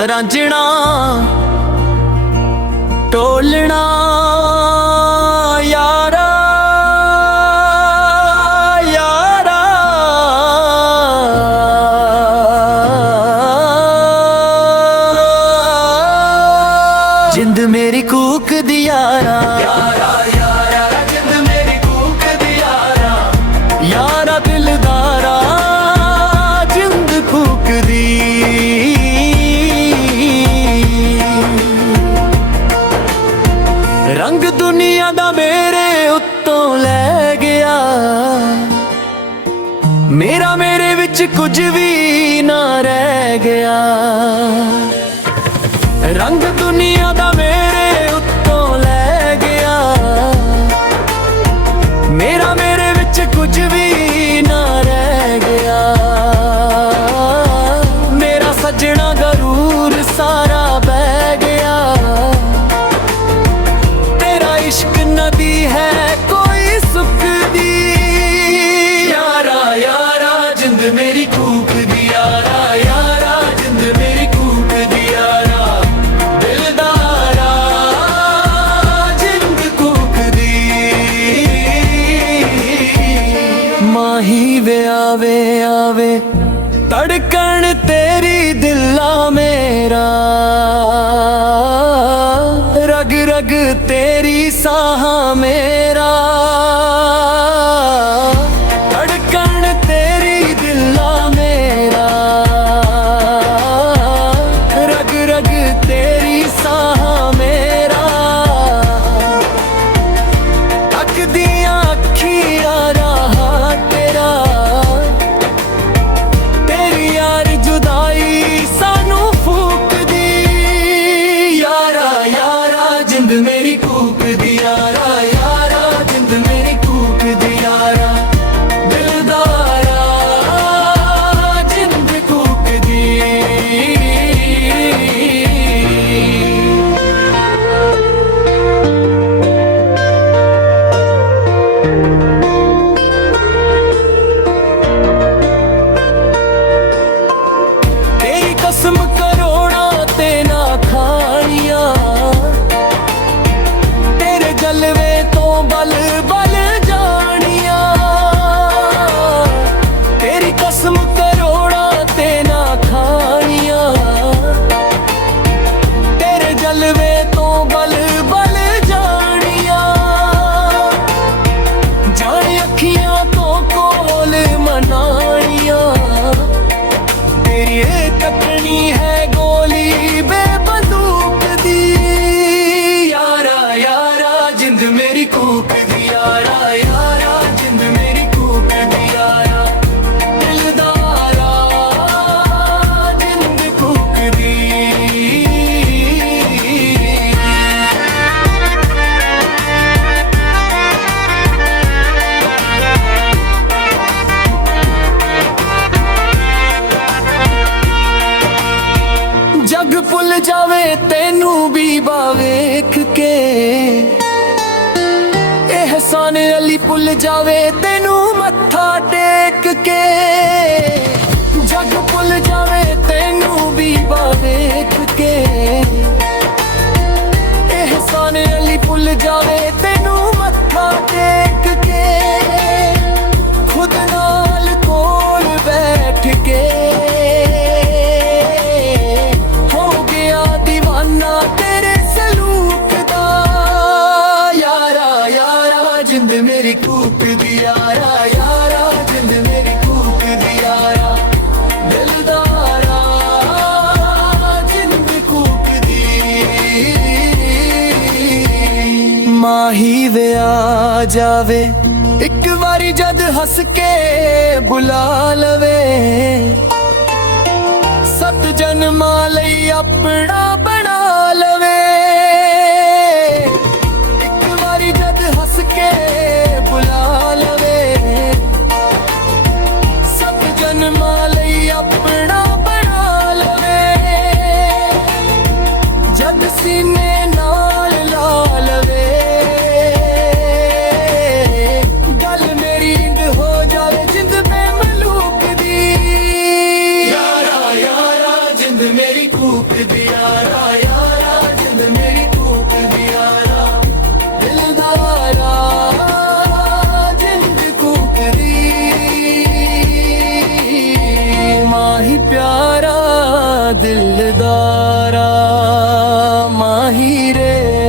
ਰਾਂਝਣਾ ਟੋਲਣਾ ਯਾਰਾ ਯਾਰਾ ਜਿੰਦ ਮੇਰੀ ਕੂਕ ਦੀ ਯਾਰਾ ਯਾਰਾ ਜਿੰਦ ਮੇਰੀ ਕੂਕ ਦੀ ਯਾਰਾ ਯਾਰਾ ਦਿਲਦਾਰਾ ਜਿੰਦ ਕੂਕ ਦੀ ਰੰਗ ਦੁਨੀਆ ਦਾ ਮੇਰੇ ਉੱਤੋਂ ਲੈ ਗਿਆ ਮੇਰਾ ਮੇਰੇ ਵਿੱਚ ਕੁਝ ਵੀ ਨਾ ਰਹਿ ਗਿਆ ਰੰਗ ਦੁਨੀਆ ਦਾ ਮੇਰੇ ਉੱਤੋਂ ਲੈ ਗਿਆ ਮੇਰਾ ਮੇਰੇ ਵਿੱਚ ਕੁਝ ਵੀ ਨਾ ਰਹਿ ਗਿਆ ਮੇਰਾ ਸੱਜਣਾ ਗਰੂਰ ਸਾਰਾ ਬਹਿ ਗਿਆ इश्क नदी है कोई सुख दी यारा यारा जिंद मेरी कूक दी यारा यारा जिंद मेरी कूक दी यारा दिलदारा जिंद कूक दी माही वे आवे आवे धड़कन तेरी दिला मेरा रग रग तेरी साहा मेरा धड़कन तेरी दिला मेरा रग रग तेरी साहा मेरा तक दिया अखियां राह तेरा तेरी यार जुदाई सानू फूक दी यारा यारा जिंद मेरी कूक दी यारा यारा जिंद मेरी कूक दी यारा दिलदारा जिंद कूक दी तेरी कसम करोड़ा ते ना खानियां जलवे तो बल बल जानिया तेरी कसम करोड़ा ते ना खानिया तेरे जलवे तो बल बल जानिया जाने अखियां तो कोल मनानिया तेरी कटनी है गोली बेबंदूक दी यारा यारा जिंद मेरी कूक दी यारा यारा जिंद मेरी कूक दी यारा दिलदारा जिंद कूक दी जग भुल जावे तेनू भी बावेख के एहसान अली भुल जावे तेनू मत्था टेक के जग भुल जावे तेनू भी बावेख के एहसान अली भुल जावे तेनू मत्था टेक के खुद नाल कोल बैठ के हो गया दीवाना तेरे सलूक दा यारा यारा जिंद मेरी कूक दी यारा यारा जिंद मेरी कूक दी यारा दिलदारा जिंद कूक दी माही वे आ जावे एक बारी जद हंस के बुला लवे सत जन्मां लई अपना बना लवे एक बारी जद हंस के बुला लवे सत जन्मां लई अपना बना लवे जद सीने नाल ला लवे गल मेरी इंद हो जावे जिंद बेमलूक दी यारा यारा जिंद मेरी कूक ਵੀਰੇ